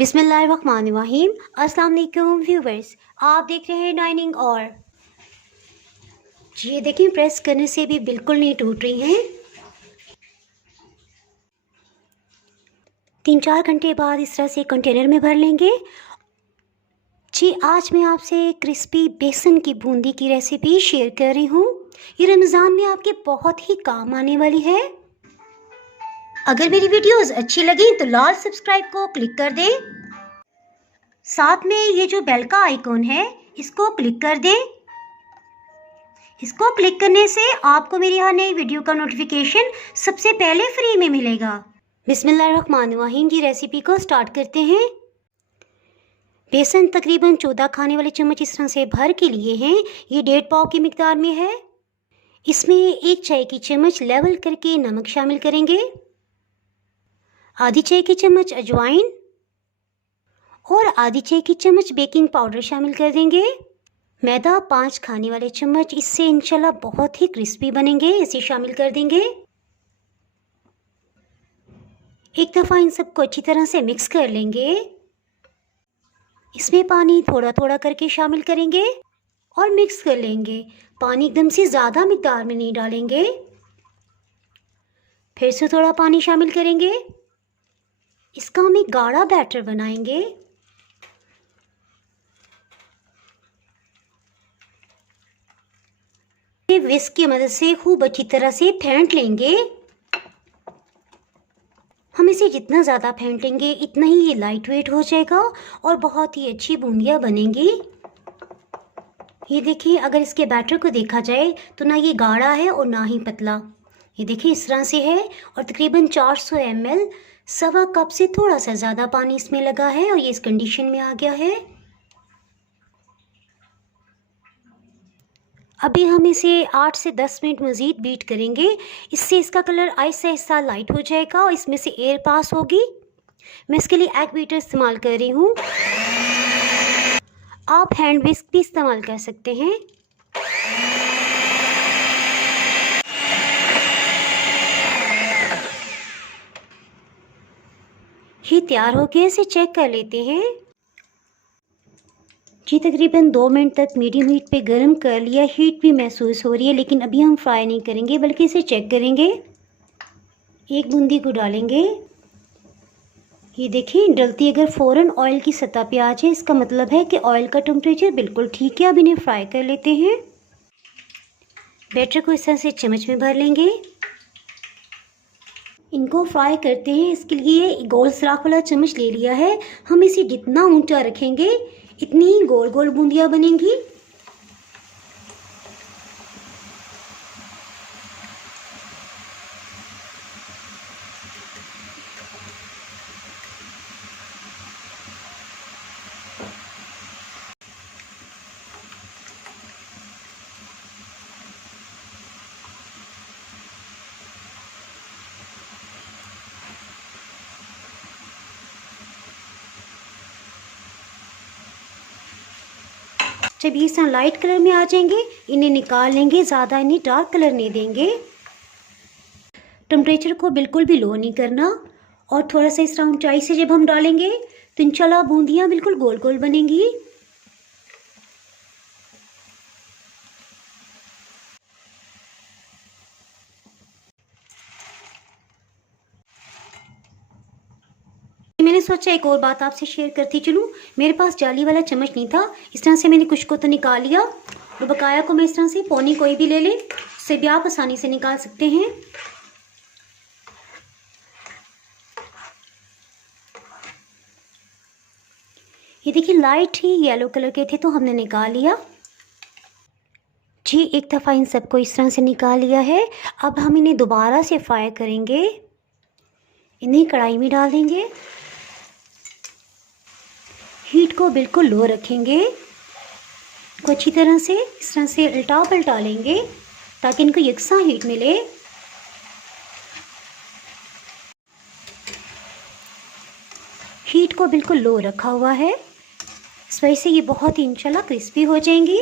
बिस्मिल्लाहिर्रहमानिर्रहीम। अस्सलाम वालेकुम व्यूवर्स, आप देख रहे हैं डाइनिंग और जी ये देखिए प्रेस करने से भी बिल्कुल नहीं टूट रही हैं। 3-4 घंटे बाद इस तरह से कंटेनर में भर लेंगे। जी आज मैं आपसे क्रिस्पी बेसन की बूंदी की रेसिपी शेयर कर रही हूँ। ये रमज़ान में आपके बहुत ही काम आने वाली है। अगर मेरी वीडियोस अच्छी लगी तो लाल सब्सक्राइब को क्लिक कर दें। साथ में ये जो बेल का आइकॉन है इसको क्लिक कर दें। इसको क्लिक करने से आपको मेरी हर नई वीडियो का नोटिफिकेशन सबसे पहले फ्री में मिलेगा। बिस्मिल्लाहिर्रहमानिर्रहीम की रेसिपी को स्टार्ट करते हैं। बेसन तकरीबन 14 खाने वाले चम्मच इस तरह से भर के लिए हैं। ये 1.5 पाव की मिकदार में है। इसमें 1 चाय की चम्मच लेवल करके नमक शामिल करेंगे, आधी चाय की चम्मच अजवाइन और आधी चाय की चम्मच बेकिंग पाउडर शामिल कर देंगे। मैदा 5 खाने वाले चम्मच, इससे इंशाल्लाह बहुत ही क्रिस्पी बनेंगे, इसे शामिल कर देंगे। एक दफ़ा इन सबको अच्छी तरह से मिक्स कर लेंगे। इसमें पानी थोड़ा थोड़ा करके शामिल करेंगे और मिक्स कर लेंगे। पानी एकदम से ज़्यादा मिकदार में नहीं डालेंगे। फिर से थोड़ा पानी शामिल करेंगे। इसका हम एक गाढ़ा बैटर बनाएंगे। विस्क की मदद से खूब अच्छी तरह से फेंट लेंगे। हम इसे जितना ज़्यादा फेंटेंगे इतना ही ये लाइट वेट हो जाएगा और बहुत ही अच्छी बूंदियाँ बनेंगी। ये देखिए, अगर इसके बैटर को देखा जाए तो ना ये गाढ़ा है और ना ही पतला। ये देखिए इस तरह से है और तकरीबन 400 ml, सवा कप से थोड़ा सा ज़्यादा पानी इसमें लगा है और ये इस कंडीशन में आ गया है। अभी हम इसे 8 से 10 मिनट मज़ीद बीट करेंगे। इससे इसका कलर आहिस्ता आहिस्ता लाइट हो जाएगा और इसमें से एयर पास होगी। मैं इसके लिए एग बीटर इस्तेमाल कर रही हूँ। आप हैंड विस्क भी इस्तेमाल कर सकते हैं। ये तैयार हो गया, इसे चेक कर लेते हैं। जी तकरीबन 2 मिनट तक मीडियम हीट पे गर्म कर लिया। हीट भी महसूस हो रही है, लेकिन अभी हम फ्राई नहीं करेंगे बल्कि इसे चेक करेंगे। एक बूंदी को डालेंगे। ये देखिए डलती अगर फ़ौरन ऑयल की सतह पे आ जाए इसका मतलब है कि ऑयल का टेम्परेचर बिल्कुल ठीक है। अब इन्हें फ्राई कर लेते हैं। बैटर को इस तरह से चम्मच में भर लेंगे। इनको फ्राई करते हैं। इसके लिए गोल सुराख वाला चम्मच ले लिया है। हम इसे जितना ऊंचा रखेंगे इतनी ही गोल गोल बूंदियाँ बनेंगी। जब ये सब लाइट कलर में आ जाएंगे इन्हें निकाल लेंगे। ज़्यादा इन्हें डार्क कलर नहीं देंगे। टेम्परेचर को बिल्कुल भी लो नहीं करना। और थोड़ा सा इस तरह ऊंचाई से जब हम डालेंगे तो इंशाल्लाह बूंदियाँ बिल्कुल गोल गोल बनेंगी। मैंने सोचा एक और बात आपसे शेयर करती चलूँ। मेरे पास जाली वाला चम्मच नहीं था। इस तरह से मैंने कुछ को तो निकाल लिया और बकाया को मैं इस तरह से पौनी कोई भी ले लें, उससे भी आप आसानी से निकाल सकते हैं। ये देखिए लाइट ही येलो कलर के थे तो हमने निकाल लिया। जी एक दफ़ा इन सबको इस तरह से निकाल लिया है। अब हम इन्हें दोबारा से फ्राई करेंगे। इन्हें कढ़ाई में डाल देंगे। हीट को बिल्कुल लो रखेंगे। इनको अच्छी तरह से इस तरह से उल्टा पलटा लेंगे ताकि इनको यकसां हीट मिले। हीट को बिल्कुल लो रखा हुआ है, इस वजह से ये बहुत ही इंशाल्लाह क्रिस्पी हो जाएंगी।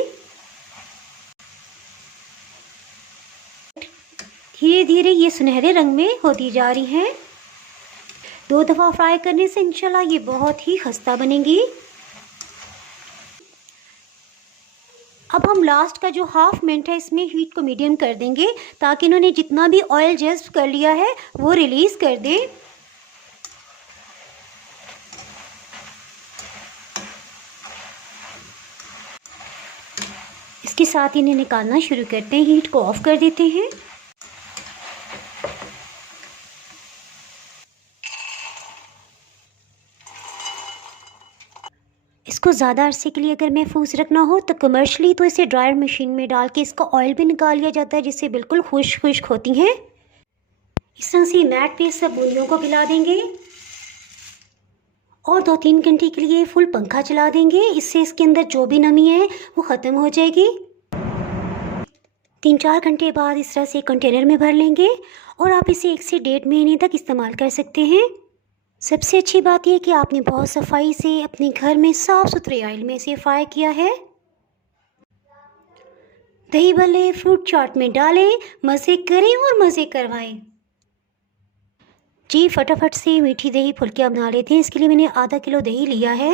धीरे धीरे ये सुनहरे रंग में होती जा रही हैं। 2 दफ़ा फ्राई करने से इंशाल्लाह ये बहुत ही खस्ता बनेंगी। अब हम लास्ट का जो हाफ मिनट है इसमें हीट को मीडियम कर देंगे ताकि इन्होंने जितना भी ऑयल जज़्ब कर लिया है वो रिलीज़ कर दें। इसके साथ इन्हें निकालना शुरू करते हैं, हीट को ऑफ कर देते हैं। इसको ज़्यादा अरसे के लिए अगर महफूज रखना हो तो कमर्शली तो इसे ड्रायर मशीन में डाल के इसका ऑयल भी निकाल लिया जाता है, जिससे बिल्कुल खुश्क खुश्क होती हैं। इस तरह से मैट पे सब बूंदियों को पिला देंगे और 2-3 घंटे के लिए फुल पंखा चला देंगे। इससे इसके अंदर जो भी नमी है वो ख़त्म हो जाएगी। 3-4 घंटे बाद इस तरह से कंटेनर में भर लेंगे और आप इसे 1 से 1.5 महीने तक इस्तेमाल कर सकते हैं। सबसे अच्छी बात यह कि आपने बहुत सफाई से अपने घर में साफ़ सुथरे ऑयल में इसे फ्राई किया है। दही भल्ले फ्रूट चाट में डालें, मज़े करें और मज़े करवाएं। जी फटाफट से मीठी दही फुल्कियाँ बना लेते हैं। इसके लिए मैंने आधा किलो दही लिया है।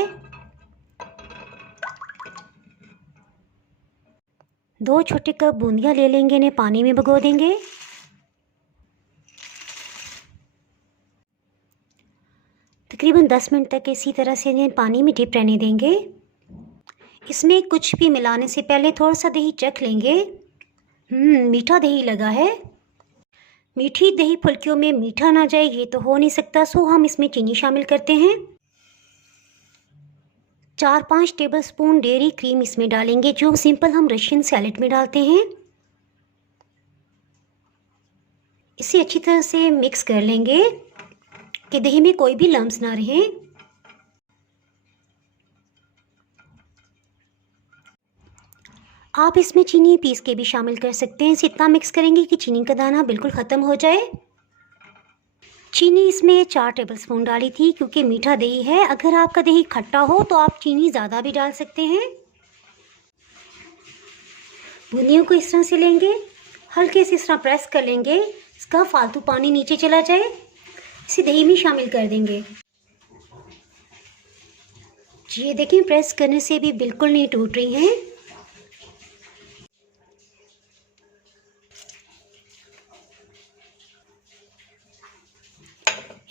2 छोटे कप बूंदियाँ ले लेंगे, इन्हें पानी में भिगो देंगे। तकरीबन 10 मिनट तक इसी तरह से इन्हें पानी में डिप रहने देंगे। इसमें कुछ भी मिलाने से पहले थोड़ा सा दही चख लेंगे। मीठा दही लगा है। मीठी दही फुल्कियों में मीठा ना जाए ये तो हो नहीं सकता, सो हम इसमें चीनी शामिल करते हैं। 4-5 टेबलस्पून डेयरी क्रीम इसमें डालेंगे, जो सिंपल हम रशियन सैलेड में डालते हैं। इसे अच्छी तरह से मिक्स कर लेंगे कि दही में कोई भी लम्स ना रहे। आप इसमें चीनी पीस के भी शामिल कर सकते हैं। इसे इतना मिक्स करेंगे कि चीनी का दाना बिल्कुल ख़त्म हो जाए। चीनी इसमें 4 टेबलस्पून डाली थी क्योंकि मीठा दही है। अगर आपका दही खट्टा हो तो आप चीनी ज़्यादा भी डाल सकते हैं। बूंदियों को इस तरह से लेंगे, हल्के से इस तरह प्रेस कर लेंगे, इसका फालतू पानी नीचे चला जाए। इसे दही में शामिल कर देंगे। जी ये देखिए, प्रेस करने से भी बिल्कुल नहीं टूट रही हैं।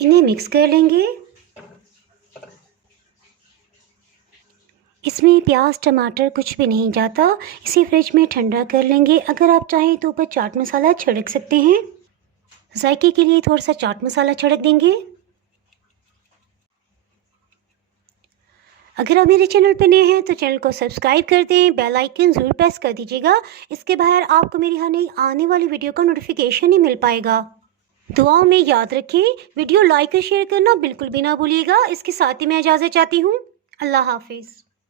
इन्हें मिक्स कर लेंगे। इसमें प्याज टमाटर कुछ भी नहीं जाता। इसे फ्रिज में ठंडा कर लेंगे। अगर आप चाहें तो ऊपर चाट मसाला छिड़क सकते हैं। जायके के लिए थोड़ा सा चाट मसाला छिड़क देंगे। अगर आप मेरे चैनल पर नए हैं तो चैनल को सब्सक्राइब कर दें, बेल आइकन ज़रूर प्रेस कर दीजिएगा। इसके बाहर आपको मेरी हर नई आने वाली वीडियो का नोटिफिकेशन ही मिल पाएगा। दुआओं में याद रखें, वीडियो लाइक और शेयर करना बिल्कुल भी ना भूलिएगा। इसके साथ ही मैं इजाज़त चाहती हूँ। अल्लाह हाफिज़।